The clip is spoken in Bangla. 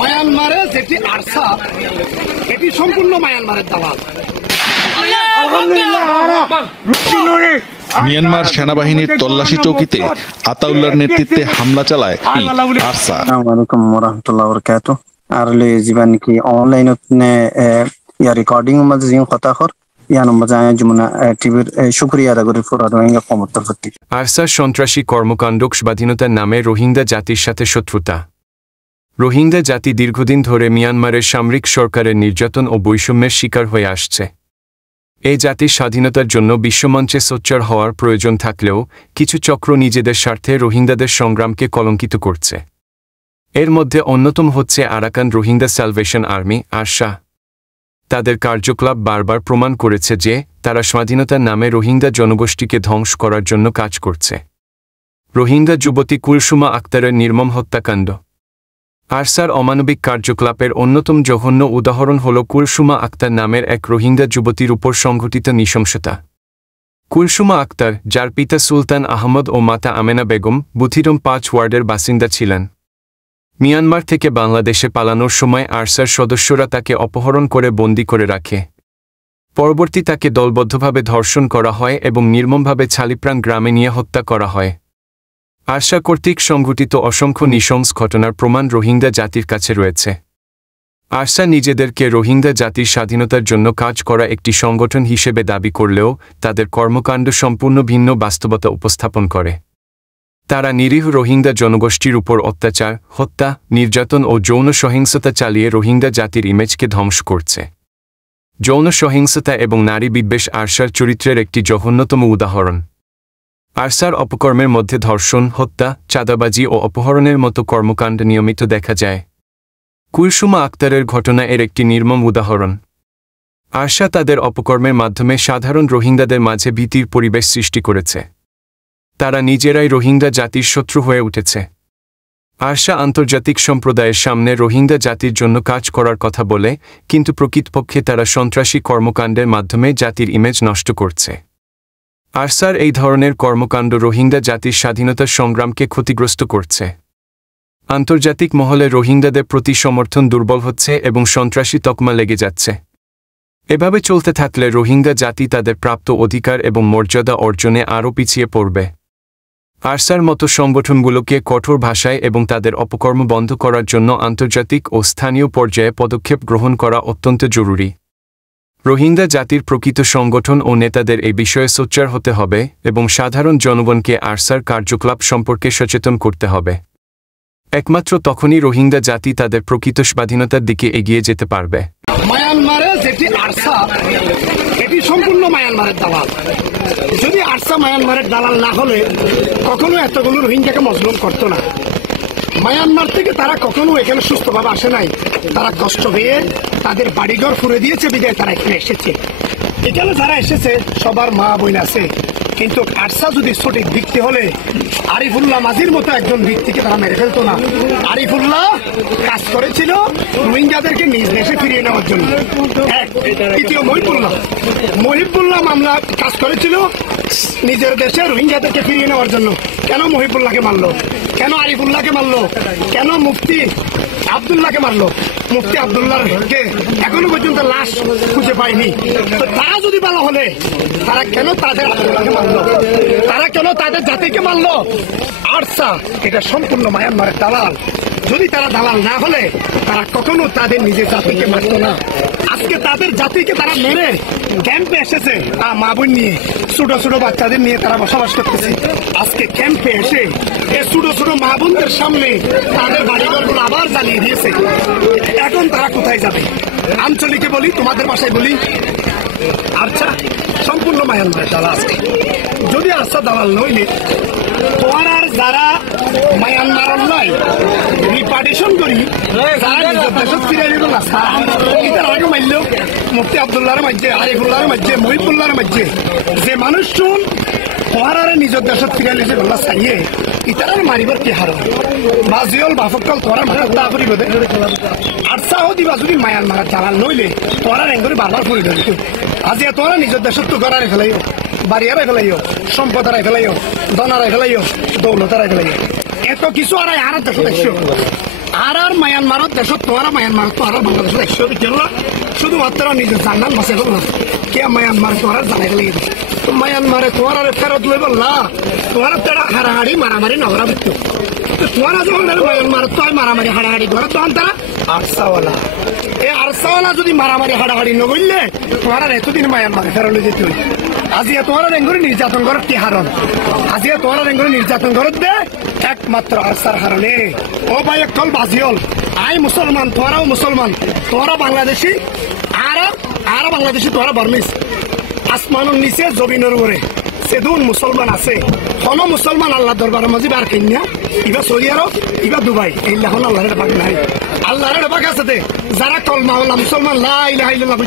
মায়ানমারে যেটি আরসা এটি সম্পূর্ণ মায়ানমারের দালাল। মিয়ানমার সেনাবাহিনীর তল্লাশি চৌকিতে আতাউল্লাহর নেতৃত্বে হামলা চালায় আরসা। আসসালামু আলাইকুম ওয়া রাহমাতুল্লাহি ওয়া বারাকাতুহু। আর লে জীবন কি অনলাইন নে ইয়া রেকর্ডিং মাঝে জিন কথা কর ইয়া নম্বর জানা যমুনা টিভির শুকরিয়া আদা করি ফর রোহিঙ্গা কমতর প্রতি। আরসার সন্ত্রাসী কর্মকাণ্ড স্বাধীনতার নামে রোহিঙ্গা জাতির সাথে শত্রুতা। রোহিঙ্গা জাতি দীর্ঘদিন ধরে মিয়ানমারের সামরিক সরকারের নির্যাতন ও বৈষম্যের শিকার হয়ে আসছে। এই জাতির স্বাধীনতার জন্য বিশ্বমঞ্চে সোচ্চার হওয়ার প্রয়োজন থাকলেও কিছু চক্র নিজেদের স্বার্থে রোহিঙ্গাদের সংগ্রামকে কলঙ্কিত করছে। এর মধ্যে অন্যতম হচ্ছে Arakan Rohingya salvation army ARSA. তাদের কার্যকলাপ বারবার প্রমাণ করেছে যে তারা স্বাধীনতার নামে রোহিঙ্গা জনগোষ্ঠীকে ধ্বংস করার জন্য কাজ করছে। রোহিঙ্গা যুবতী কুলসুমা আক্তারের নির্মম হত্যাকাণ্ড। আরসার অমানবিক কার্যকলাপের অন্যতম জঘন্য উদাহরণ হল কুলসুমা আক্তার নামের এক রোহিঙ্গা যুবতীর উপর সংঘটিত নৃশংসতা। কুলসুমা আক্তার, যার পিতা সুলতান আহমদ ও মাতা আমেনা বেগম, বুথিরম ৫ ওয়ার্ডের বাসিন্দা ছিলেন, মিয়ানমার থেকে বাংলাদেশে পালানোর সময় আরসার সদস্যরা তাকে অপহরণ করে বন্দী করে রাখে। পরবর্তী তাকে দলবদ্ধভাবে ধর্ষণ করা হয় এবং নির্মমভাবে ছালিপ্রাং গ্রামে নিয়ে হত্যা করা হয়। আরসা কর্তৃক সংঘটিত অসংখ্য নৃশংস ঘটনার প্রমাণ রোহিঙ্গা জাতির কাছে রয়েছে। আরসা নিজেদেরকে রোহিঙ্গা জাতির স্বাধীনতার জন্য কাজ করা একটি সংগঠন হিসেবে দাবি করলেও তাদের কর্মকাণ্ড সম্পূর্ণ ভিন্ন বাস্তবতা উপস্থাপন করে। তারা নিরীহ রোহিঙ্গা জনগোষ্ঠীর উপর অত্যাচার, হত্যা, নির্যাতন ও যৌন সহিংসতা চালিয়ে রোহিঙ্গা জাতির ইমেজকে ধ্বংস করছে। যৌন সহিংসতা এবং নারী বিদ্বেষ আরসার চরিত্রের একটি জঘন্যতম উদাহরণ। আরসার অপকর্মের মধ্যে ধর্ষণ, হত্যা, চাঁদাবাজি ও অপহরণের মতো কর্মকাণ্ড নিয়মিত দেখা যায়। কুলসুমা আক্তারের ঘটনা এর একটি নির্মম উদাহরণ। আরসা তাদের অপকর্মের মাধ্যমে সাধারণ রোহিঙ্গাদের মাঝে ভীতির পরিবেশ সৃষ্টি করেছে। তারা নিজেরাই রোহিঙ্গা জাতির শত্রু হয়ে উঠেছে। আরসা আন্তর্জাতিক সম্প্রদায়ের সামনে রোহিঙ্গা জাতির জন্য কাজ করার কথা বলে, কিন্তু প্রকৃতপক্ষে তারা সন্ত্রাসী কর্মকাণ্ডের মাধ্যমে জাতির ইমেজ নষ্ট করছে। আরসার এই ধরনের কর্মকাণ্ড রোহিঙ্গা জাতির স্বাধীনতার সংগ্রামকে ক্ষতিগ্রস্ত করছে। আন্তর্জাতিক মহলে রোহিঙ্গাদের প্রতি সমর্থন দুর্বল হচ্ছে এবং সন্ত্রাসী তকমা লেগে যাচ্ছে। এভাবে চলতে থাকলে রোহিঙ্গা জাতি তাদের প্রাপ্ত অধিকার এবং মর্যাদা অর্জনে আরও পিছিয়ে পড়বে। আরসার মতো সংগঠনগুলোকে কঠোর ভাষায় এবং তাদের অপকর্ম বন্ধ করার জন্য আন্তর্জাতিক ও স্থানীয় পর্যায়ে পদক্ষেপ গ্রহণ করা অত্যন্ত জরুরি। রোহিঙ্গা জাতির প্রকৃত সংগঠন ও নেতাদের এই বিষয়ে সোচ্চার হতে হবে এবং সাধারণ জনগণকে আরসার কার্যকলাপ সম্পর্কে সচেতন করতে হবে। একমাত্র তখনই রোহিঙ্গা জাতি তাদের প্রকৃত স্বাধীনতার দিকে এগিয়ে যেতে পারবে। মায়ানমারে যেটি আরসা এটি সম্পূর্ণ মায়ানমারের দালাল। যদি আরসা মায়ানমারের দালাল না হলে কখনো এতগুলো রোহিঙ্গাকে মজলুম করতো না। মায়ানমার থেকে তারা কখনো এখানে সুস্থভাবে আসে নাই। তারা কষ্ট পেয়ে তাদের বাড়িঘর ফুরে দিয়েছে বিদায় তারা এখানে এসেছে। এখানে যারা এসেছে সবার মা বোন আছে, কিন্তু আরসা যদি সঠিক দিকতে হলে আরিফুল্লাহ মাঝির মতো একজন ব্যক্তিকে তারা মেরে ফেলতো না। আরিফুল্লাহ কাজ করেছিল রোহিঙ্গাদেরকে নিজ দেশে ফিরিয়ে নেওয়ার জন্য। দ্বিতীয় মহিবুল্লাহ মামলা কাজ করেছিল নিজের দেশে রোহিঙ্গাদেরকে ফিরিয়ে নেওয়ার জন্য। কেন মহিবুল্লাহকে মারলো? কেন আরিফুল্লাহকে মারলো? কেন মুফতি আবদুল্লাহকে মারলো? মুফতি আবদুল্লাহকে এখনো পর্যন্ত লাশ খুঁজে পায়নি। তো তারা যদি ভালো হলে তারা কেন তাদের আবদুল্লাহকে মারলো? তারা কেন তাদের জাতিকে মারলো? আরসা এটা সম্পূর্ণ মায়ানমারের দালাল। যদি তারা দালাল না হলে তারা কখনো তাদের নিজের জাতিকে মারত না। আজকে তাদের জাতিকে তারা মেরে ক্যাম্পে এসেছে মা বোন নিয়ে, ছোট ছোট বাচ্চাদের নিয়ে তারা বসবাস করতেছে। আজকে ক্যাম্পে এসে এই ছোট ছোট মা বোনদের সামনে তাদের বাড়িঘরগুলো আবার জ্বালিয়ে দিয়েছে। এখন তারা কোথায় যাবে? আঞ্চলিকে বলি, তোমাদের ভাষায় বলি, আরসা সম্পূর্ণ মায়ানমারের দালাল। যদি আরসা দালাল নইলে তোমার আর যারা মায়ানমার নাই রিপার্টিশন করি যারা নিজের দেশত ফিরে নিল না, ইতার আগে মারল মুফতি আবদুল্লাহর মাঝে, আরিফুল্লাহর মাঝে, মহিবুল্লাহর মাঝে যে মানুষ শুন তোমার আর নিজের দেশত ফিরে নিয়েছে বললা চাইয়ে ইতার মারিবার কি হার বাজিওল বাফকল তোরা মাথা তা করিব দে। আরসাও দিবা যদি মায়ানমার দালাল নইলে তোরা এঙ্গরি বারবার ফুরি ধরি। আজ তোরা নিজের দেশত তো গড়ারে ফেলাইও, বাড়িয়ারাই ফেলাইও, সম্পদারাই ফেলাইও, দনারাই ফেলাইও, দৌলতারাই ফেলাইও। এত কিছু আর দেশত দেখছো আর মায়ানমারত দেশত তোমার মায়ানমারত তো আর বাংলাদেশের 100 বিজ্ঞান শুধুমাত্র নিজের জানান মাসে করলাম কে মায়ানমার তোমার জানাই গেলে তো মায়ানমারে তোমার আর ফেরত লই বললা তোমার তারা হারাহাড়ি মারামারি নগরা বিত্ত তোমার যখন মায়ানমার তো মারামারি হারাহাড়ি ঘরে তখন তারা আরসাওয়ালা এই আরসাওয়ালা যদি মারামারি হারাহাড়ি নগরলে তোমার আর এতদিন মায়ানমারে ফেরত লই যেতে হইল আজিয়া তোমার রেঙ্গুরি নির্যাতন করত কি হারণ আজিয়া তোমার রেঙ্গুরি নির্যাতন করত দে একমাত্র আরসার হারণে ও ভাই একল বাজিয়ল আই মুসলমান তোরাও মুসলমান তোরা বাংলাদেশি আর বাংলাদেশি তোরা বর্মিস আসমানের নিচে জমিনের উপরে সেদুন মুসলমান আছে কোন মুসলমান আল্লাহ দরবারের মাঝে বার কিনিয়া ইবা সৌদি আরব ইবা দুবাই এই লাহন আল্লাহর পাক নাই আল্লাহর পাক আছে যারা কলমা মুসলমান লা ইলাহা ইল্লাল্লাহ